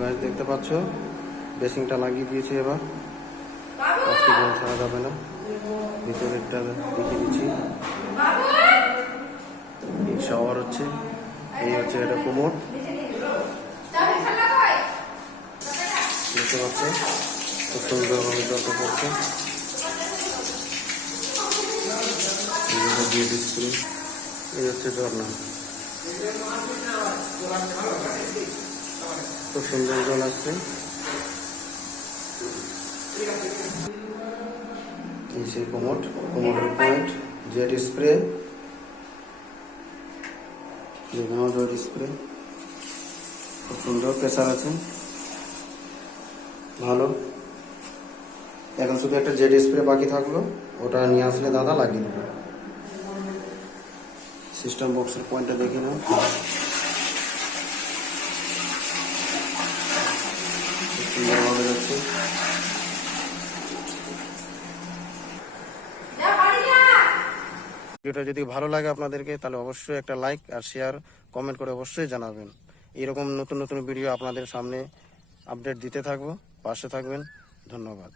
গাছ দেখতে পাচ্ছ বেসিংটা লাগিয়ে দিয়েছি। এবার আজকে জল ছাড়া যাবে না, ভিতরেরটা দেখিয়ে দিচ্ছি। শাওয়ার হচ্ছে, এই হচ্ছে এটা কোমর দেখতে পাচ্ছ, খুব সুন্দরভাবে জলটা পড়ছে। এই হচ্ছে ঝর্ণা, খুব সুন্দর জল আসছে। এই সেই কোমরের point, jet spray, jet spray খুব সুন্দর, প্রেসার আছে ভালো। এখন শুধু একটা জেট স্প্রে বাকি থাকলো, ওটা নিয়ে আসলে দাদা লাগিয়ে দেবে। সিস্টেম বক্সের পয়েন্টটা দেখে নাও, সুন্দরভাবে যাচ্ছে। ভিডিওটা যদি ভালো লাগে আপনাদেরকে, তাহলে অবশ্যই একটা লাইক আর শেয়ার কমেন্ট করে অবশ্যই জানাবেন। এরকম নতুন নতুন ভিডিও আপনাদের সামনে আপডেট দিতে থাকবো, পাশে থাকবেন। ধন্যবাদ।